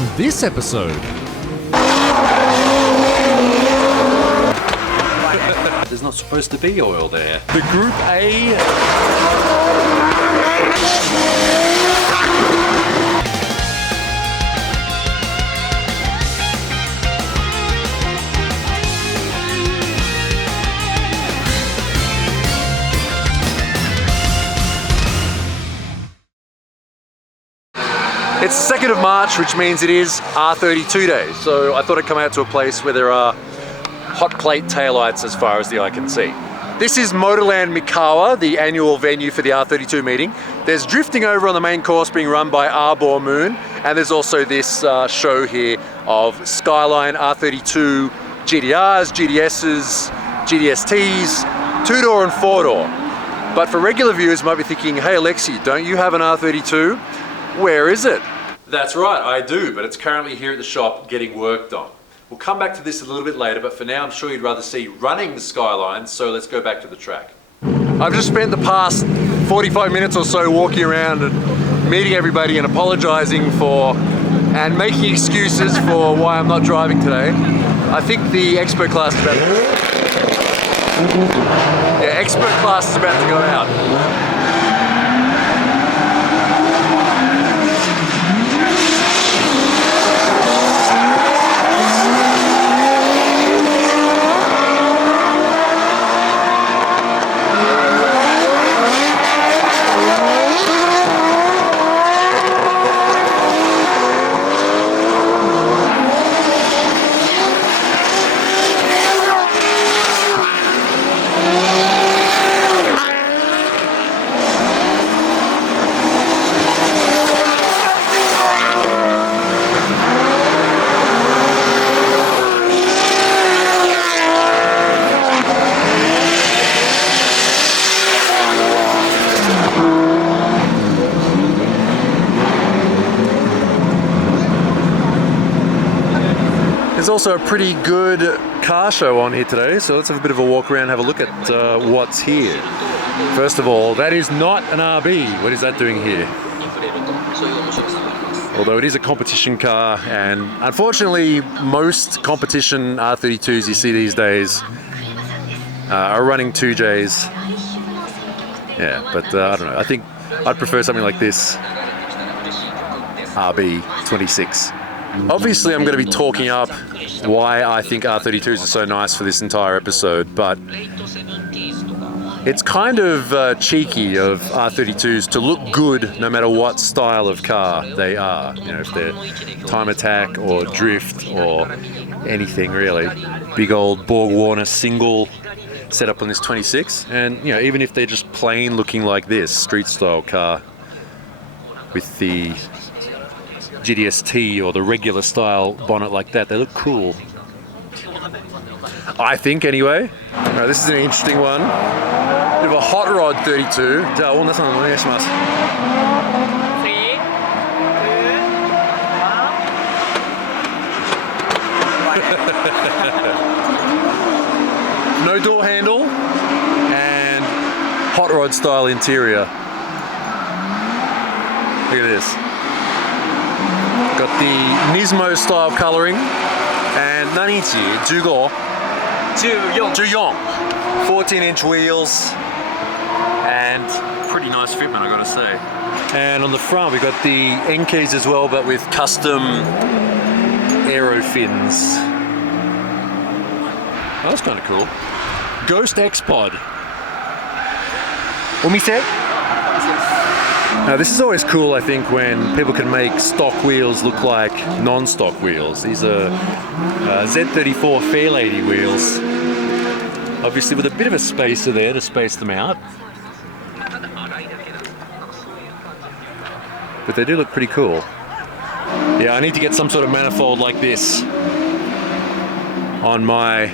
on this episode. There's not supposed to be oil there. The Group A. It's the 2nd of March, which means it is R32 Day. So I thought I'd come out to a place where there are hot plate taillights as far as the eye can see. This is Motorland Mikawa, the annual venue for the R32 meeting. There's drifting over on the main course being run by Arbor Moon, and there's also this show here of Skyline R32 GDRs, GDSs, GDSTs, 2-door and 4-door. But for regular viewers, you might be thinking, hey Alexi, don't you have an R32? Where is it? That's right, I do, but it's currently here at the shop getting worked on. We'll come back to this a little bit later, but for now I'm sure you'd rather see running the Skyline, so let's go back to the track. I've just spent the past 45 minutes or so walking around and meeting everybody and apologizing for and making excuses for why I'm not driving today. I think the expert class is about to... expert class is about to go out. There's also a pretty good car show on here today, so let's have a bit of a walk around and have a look at what's here. First of all, that is not an RB. What is that doing here? Although it is a competition car, and unfortunately most competition R32s you see these days are running 2Js. Yeah, but I don't know, I think I'd prefer something like this RB26. Obviously I'm going to be talking up why I think R32s are so nice for this entire episode, but it's kind of cheeky of R32s to look good no matter what style of car they are. You know, if they're time attack or drift or anything really. Big old Borg Warner single set up on this 26, and you know, even if they're just plain looking like this street style car with the GDST or the regular style bonnet like that, they look cool. I think anyway. Now, this is an interesting one. Bit of a hot rod 32. No door handle and hot rod style interior. Look at this. Got the Nismo style colouring and 14-inch wheels and pretty nice fitment, I gotta say. And on the front we've got the Enkes as well, but with custom aero fins. Oh, that's kind of cool. Ghost X-Pod. Omise? Now this is always cool, I think, when people can make stock wheels look like non-stock wheels. These are Z34 Fairlady wheels, obviously with a bit of a spacer there to space them out. But they do look pretty cool. Yeah, I need to get some sort of manifold like this on my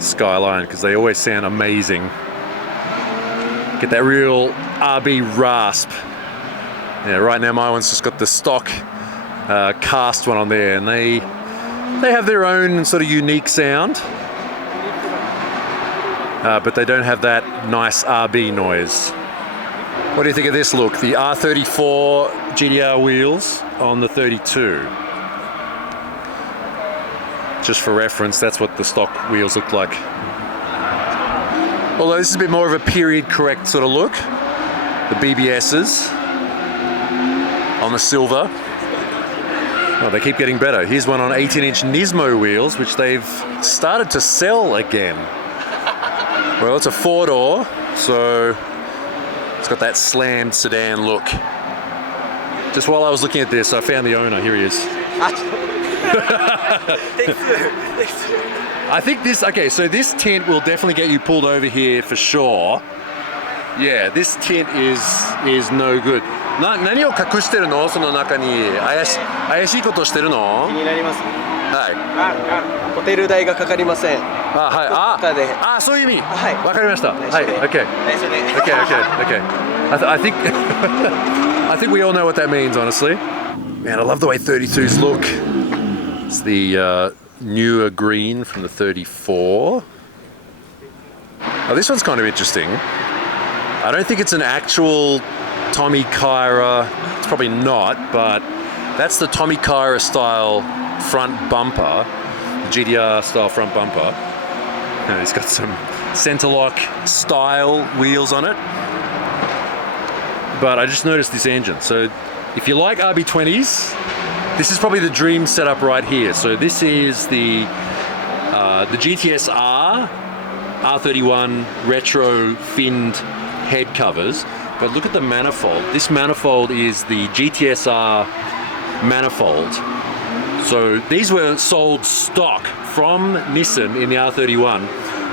Skyline because they always sound amazing. Get that real RB rasp. Yeah, right now my one's just got the stock cast one on there, and they have their own sort of unique sound, but they don't have that nice RB noise. What do you think of this look? The R34 GDR wheels on the 32. just for reference, that's what the stock wheels look like. Although this is a bit more of a period correct sort of look. The BBSs on the silver. Oh, they keep getting better. Here's one on 18-inch Nismo wheels, which they've started to sell again. Well, it's a four-door, so it's got that slammed sedan look. Just while I was looking at this, I found the owner. Here he is. I think this, okay, so this tint will definitely get you pulled over here for sure. Yeah, this tint is no good. 何を隠してるの？その中に怪しいことしてるの？気になります。はい。ホテル代がかかりません。あ、はい。あ、そういう意味。はい。わかりました。はい。Okay. Okay. I think I think we all know what that means, honestly. Man, I love the way 32s look. It's the newer green from the 34. Oh, this one's kind of interesting. I don't think it's an actual Tommy Kyra. It's probably not, but that's the Tommy Kyra style front bumper, the GDR style front bumper. And it's got some center lock style wheels on it. But I just noticed this engine. So if you like RB20s, this is probably the dream setup right here. So this is the GTS R, R31 retro finned head covers. But look at the manifold. This manifold is the GTSR manifold. So these were sold stock from Nissan in the R31,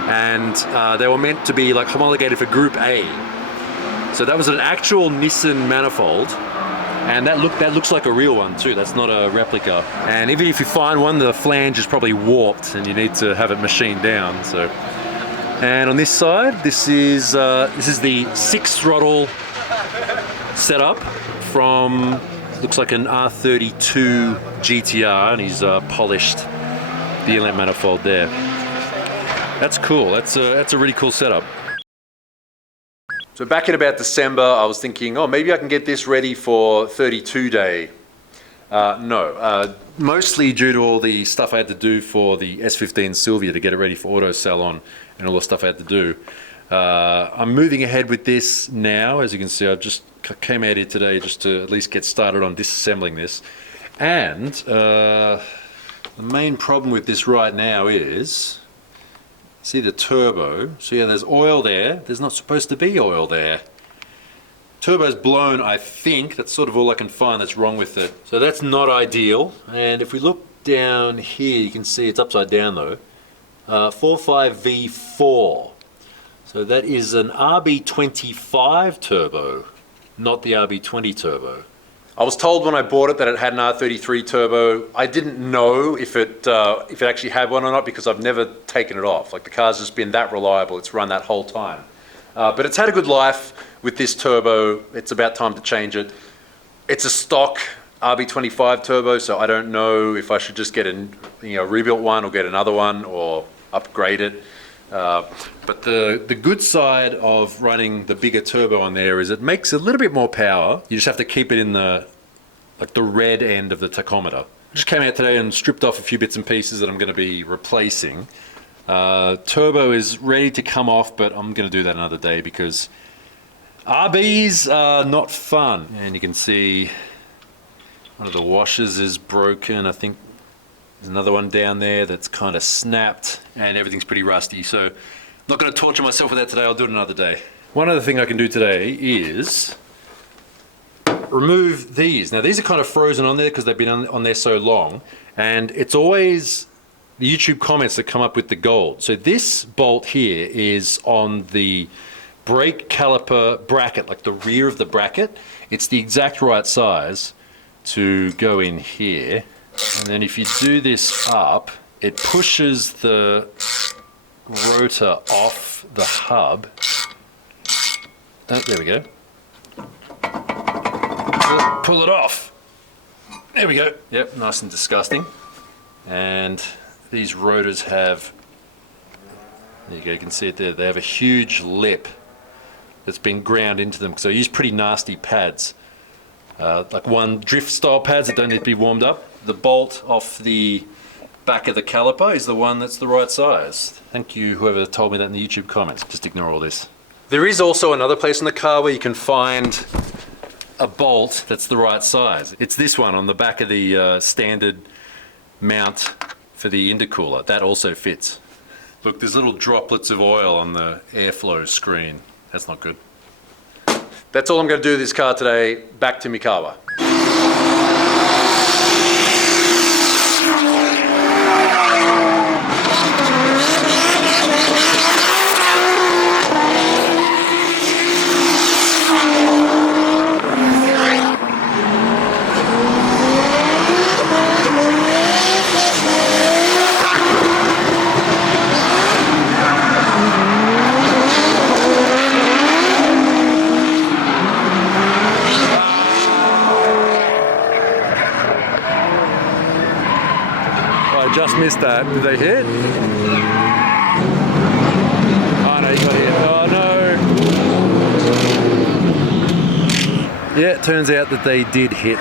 and they were meant to be like homologated for Group A. So that was an actual Nissan manifold, and that looks like a real one too. That's not a replica. And even if you find one, the flange is probably warped, and you need to have it machined down. So. And on this side, this is the 6-throttle setup from, looks like an R32 GTR, and he's polished the inlet manifold there. That's cool. That's a really cool setup. So back in about December, I was thinking, oh, maybe I can get this ready for 32 day. No, mostly due to all the stuff I had to do for the S15 Sylvia to get it ready for auto salon and all the stuff I had to do. I'm moving ahead with this now. As you can see, I just came out here today just to at least get started on disassembling this. And the main problem with this right now is, see the turbo. So yeah, there's oil there. There's not supposed to be oil there. Turbo's blown, I think. That's sort of all I can find that's wrong with it. So that's not ideal. And if we look down here, you can see it's upside down though. 45V4. So that is an RB25 turbo, not the RB20 turbo. I was told when I bought it that it had an R33 turbo. I didn't know if it actually had one or not because I've never taken it off. Like the car's just been that reliable. It's run that whole time. But it's had a good life with this turbo. It's about time to change it. It's a stock RB25 turbo, so I don't know if I should just get a rebuilt one or get another one or upgrade it. But the good side of running the bigger turbo on there is it makes a little bit more power. You just have to keep it in the red end of the tachometer. I just came out today and stripped off a few bits and pieces that I'm going to be replacing. Turbo is ready to come off, but I'm going to do that another day because RBs are not fun. And you can see one of the washers is broken. I think there's another one down there that's kind of snapped and everything's pretty rusty. So I'm not going to torture myself with that today. I'll do it another day. One other thing I can do today is remove these. Now these are kind of frozen on there because they've been on there so long, and it's always the YouTube comments that come up with the gold. So this bolt here is on the brake caliper bracket, like the rear of the bracket. It's the exact right size to go in here. And then if you do this up, it pushes the rotor off the hub. Oh, there we go. Pull it off. There we go. Yep, nice and disgusting. And these rotors have, there you go, you can see it there, they have a huge lip that's been ground into them. So I use pretty nasty pads, like one drift style pads that don't need to be warmed up. The bolt off the back of the caliper is the one that's the right size. Thank you, whoever told me that in the YouTube comments. Just ignore all this. There is also another place in the car where you can find a bolt that's the right size. It's this one on the back of the standard mount for the intercooler. That also fits. Look, there's little droplets of oil on the airflow screen. That's not good. That's all I'm going to do with this car today. Back to Mikawa. Just missed that. Did they hit? Oh no, you got hit. Oh no. Yeah, it turns out that they did hit.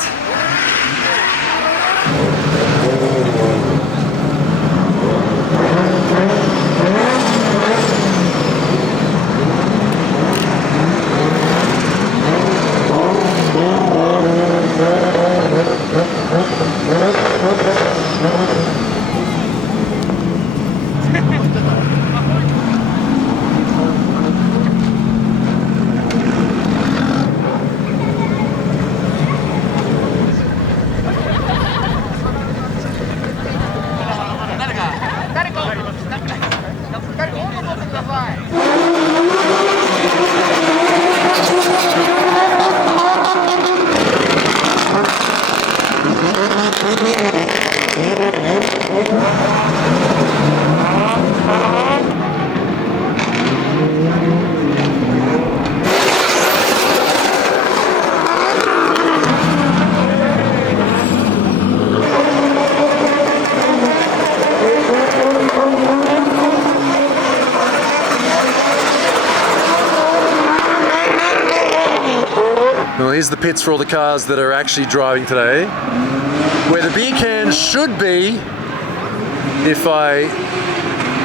Well, here's the pits for all the cars that are actually driving today. Where the beer can should be, if I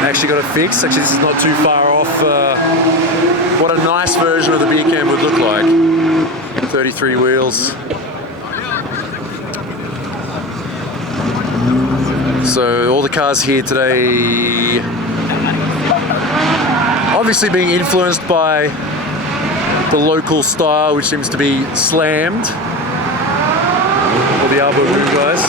actually got it fixed. Actually, this is not too far off what a nice version of the beer can would look like. 33 wheels. So all the cars here today, obviously being influenced by the local style, which seems to be slammed, or the elbow room guys.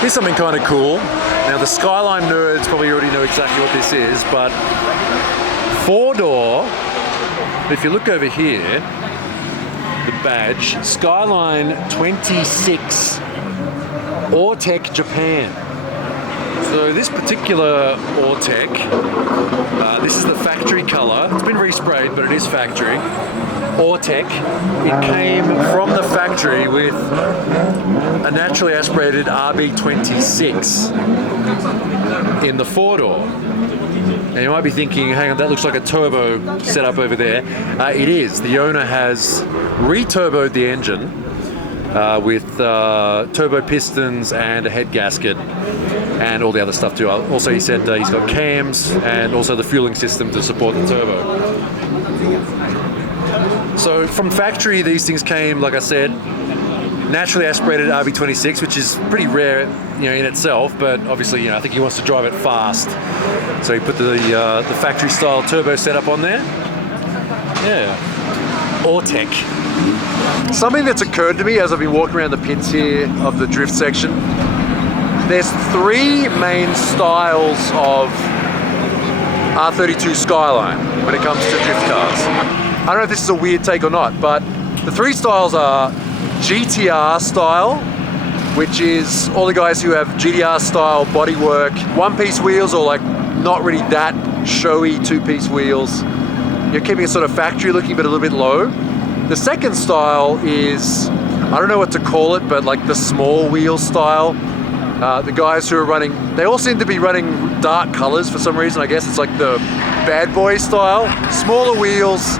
Here's something kind of cool. Now the Skyline nerds probably already know exactly what this is, but 4-door, if you look over here, the badge, Skyline 26 Ortec Japan. So this particular Ortec, this is the factory color. It's been resprayed, but it is factory. Ortec, it came from the factory with a naturally aspirated RB26 in the 4-door. Now you might be thinking, hang on, that looks like a turbo setup over there. It is. The owner has re-turboed the engine with turbo pistons and a head gasket and all the other stuff too. Also, he said he's got cams and also the fueling system to support the turbo. So from factory, these things came, like I said, naturally aspirated RB26, which is pretty rare, in itself. But obviously, I think he wants to drive it fast, so he put the factory style turbo setup on there. Yeah, Ortec. Something that's occurred to me as I've been walking around the pits here of the drift section. There's 3 main styles of R32 Skyline when it comes to drift cars. I don't know if this is a weird take or not, but the 3 styles are GTR style, which is all the guys who have GTR style bodywork, 1-piece wheels, or like not really that showy 2-piece wheels. You're keeping it sort of factory looking, but a little bit low. The second style is, I don't know what to call it, but like the small wheel style. The guys who are running, they all seem to be running dark colors for some reason. I guess it's like the bad boy style. Smaller wheels,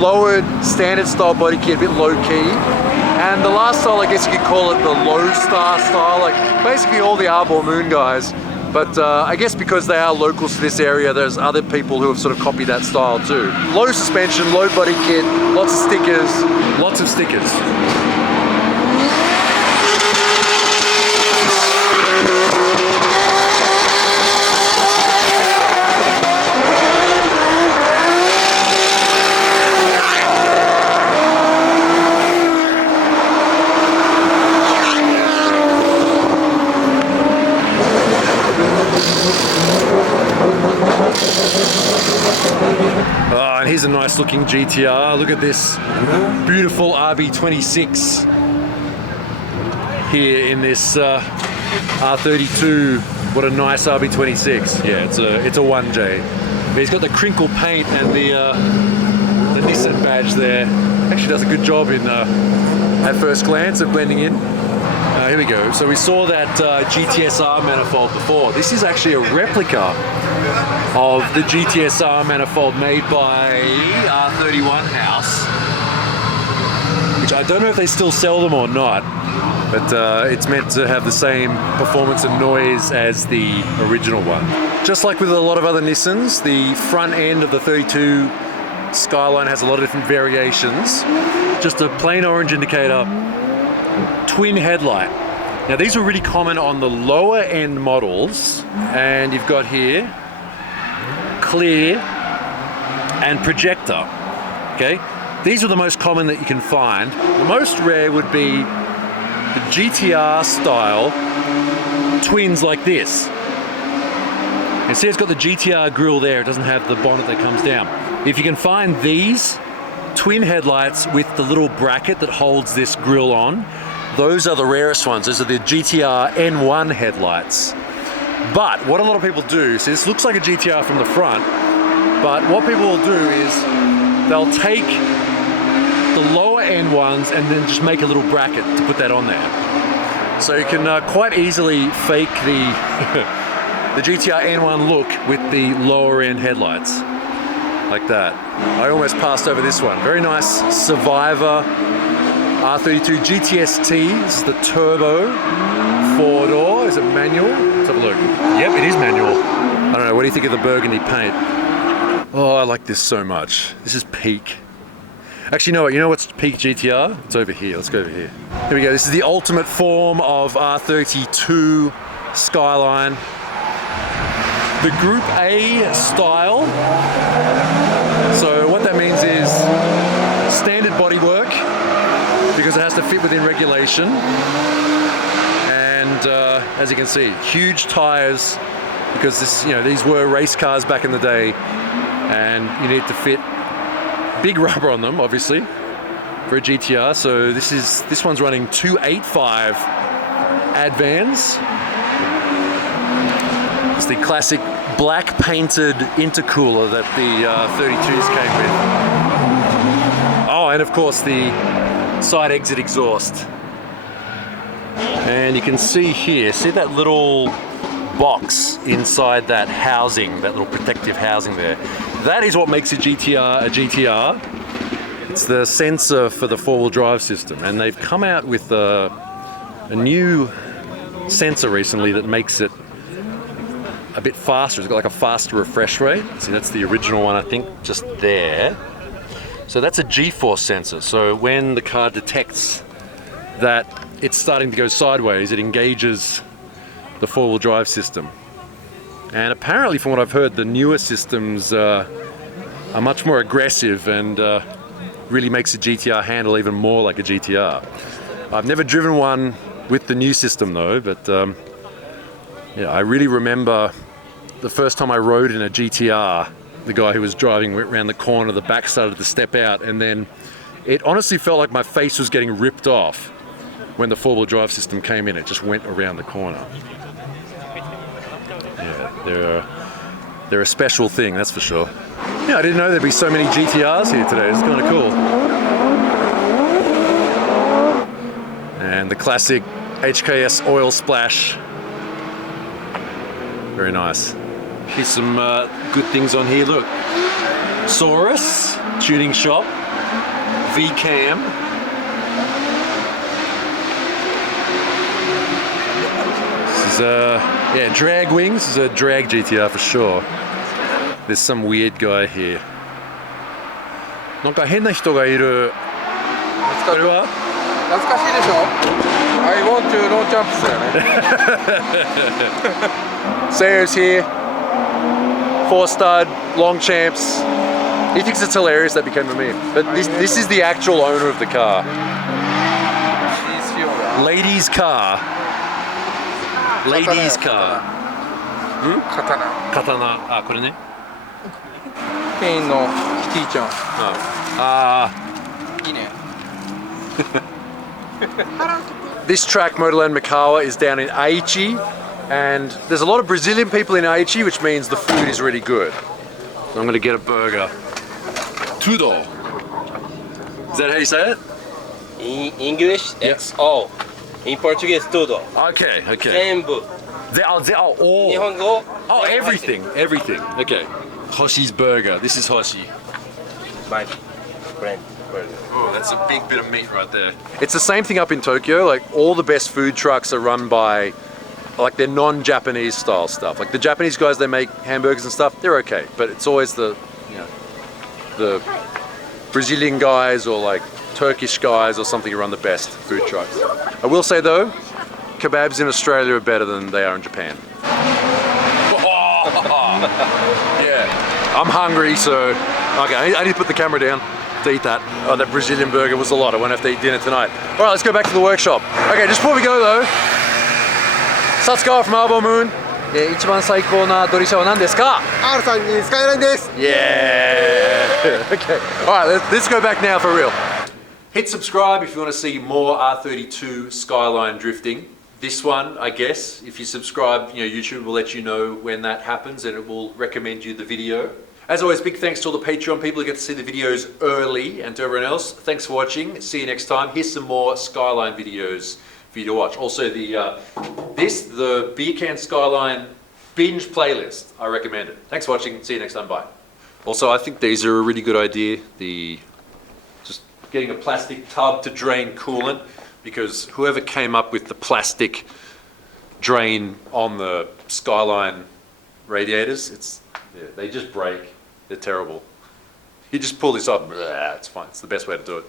Lowered standard style body kit, a bit low key. And the last style, I guess you could call it the low star style, like basically all the Arbor Moon guys. But I guess because they are locals to this area, there's other people who have sort of copied that style too. Low suspension, low body kit, lots of stickers. Lots of stickers. And here's a nice looking GTR. Look at this beautiful RB26 here in this R32. What a nice RB26. Yeah, it's a 1J. But he's got the crinkle paint and the Nissan badge there. Actually does a good job in at first glance of blending in. Here we go. So we saw that GTSR manifold before. This is actually a replica of the GTSR manifold made by R31 House, which I don't know if they still sell them or not, but it's meant to have the same performance and noise as the original one. Just like with a lot of other Nissans, the front end of the 32 Skyline has a lot of different variations. Just a plain orange indicator, twin headlight. Now these are really common on the lower end models, and you've got here clear and projector. Okay, these are the most common that you can find. The most rare would be the GTR style twins like this. You see it's got the GTR grille there, it doesn't have the bonnet that comes down. If you can find these twin headlights with the little bracket that holds this grille on, those are the rarest ones. Those are the GTR N1 headlights. But what a lot of people do, so this looks like a GTR from the front, but what people will do is they'll take the lower end ones and then just make a little bracket to put that on there. So you can quite easily fake the the GTR N1 look with the lower end headlights, like that. I almost passed over this one. Very nice Survivor R32 GTS-T. This is the turbo 4-door. Is it manual? Let's have a look. Yep, it is manual. I don't know, what do you think of the burgundy paint? Oh, I like this so much. This is peak. Actually, you know what's peak GTR? It's over here. Let's go over here. Here we go. This is the ultimate form of R32 Skyline. The Group A style. So what that means is standard bodywork, because it has to fit within regulation. And as you can see, huge tires, because these were race cars back in the day, and you need to fit big rubber on them, obviously, for a GTR. So this one's running 285 Advans. It's the classic black painted intercooler that the 32s came with. Oh, and of course the side exit exhaust. And you can see here, see that little box inside that housing, that little protective housing there. That is what makes a GTR a GTR. It's the sensor for the four-wheel drive system, and they've come out with a new sensor recently that makes it a bit faster. It's got like a faster refresh rate. See, that's the original one, I think, just there. So that's a G-force sensor. So when the car detects that it's starting to go sideways, it engages the four-wheel drive system. And apparently, from what I've heard, the newer systems are much more aggressive and really makes a GTR handle even more like a GTR. I've never driven one with the new system though, but yeah, I really remember the first time I rode in a GTR, the guy who was driving went around the corner, the back started to step out, and then it honestly felt like my face was getting ripped off when the four-wheel drive system came in. It just went around the corner. Yeah, they're a special thing, that's for sure. Yeah, I didn't know there'd be so many GTRs here today. It's kind of cool. And the classic HKS oil splash. Very nice. Here's some good things on here, look. Saurus tuning shop. V-Cam. This is yeah, drag wings. This is a drag GTR for sure. There's some weird guy here. なんか変な人がいる。これは？懐かしいでしょ I want to launch up だよね Sayers here. 4-stud, long champs. He thinks it's hilarious that became a meme. But this is the actual owner of the car. Ladies' car. Ladies' car. 刀 Katana. あ、これね。ペインのキティちゃんいいね This track, Motorland Mikawa, is down in Aichi, and there's a lot of Brazilian people in Aichi, which means the food is really good. So I'm going to get a burger. Tudo. Is that how you say it? In English, it's all. In Portuguese, tudo. Okay, okay. 全部。 all. 日本語 Oh, everything, everything. Okay. Hoshi's burger. This is Hoshi. My friend burger. Oh, that's a big bit of meat right there. It's the same thing up in Tokyo. Like, all the best food trucks are run by, like, they're non-Japanese style stuff. Like, the Japanese guys, they make hamburgers and stuff, they're okay. But it's always the, you know, the Brazilian guys or, like, Turkish guys or something who run the best food trucks. I will say, though, kebabs in Australia are better than they are in Japan. Yeah, I'm hungry, so okay, I need to put the camera down to eat that. Oh, that Brazilian burger was a lot. I won't have to eat dinner tonight. All right, let's go back to the workshop. Okay, just before we go though, Satsukawa from Arbor Moon. 一番最高なドリシャは何ですか? R32 Skyline です Yeah. Okay. All right, let's go back now for real. Hit subscribe if you want to see more R32 Skyline drifting. This one, I guess, if you subscribe, you know, YouTube will let you know when that happens and it will recommend you the video. As always, big thanks to all the Patreon people who get to see the videos early, and to everyone else, thanks for watching. See you next time. Here's some more Skyline videos for you to watch. Also, the Beer Can Skyline binge playlist, I recommend it. Thanks for watching. See you next time. Bye. Also, I think these are a really good idea. Just getting a plastic tub to drain coolant. Because whoever came up with the plastic drain on the Skyline radiators, they just break. They're terrible. You just pull this up, it's fine. It's the best way to do it.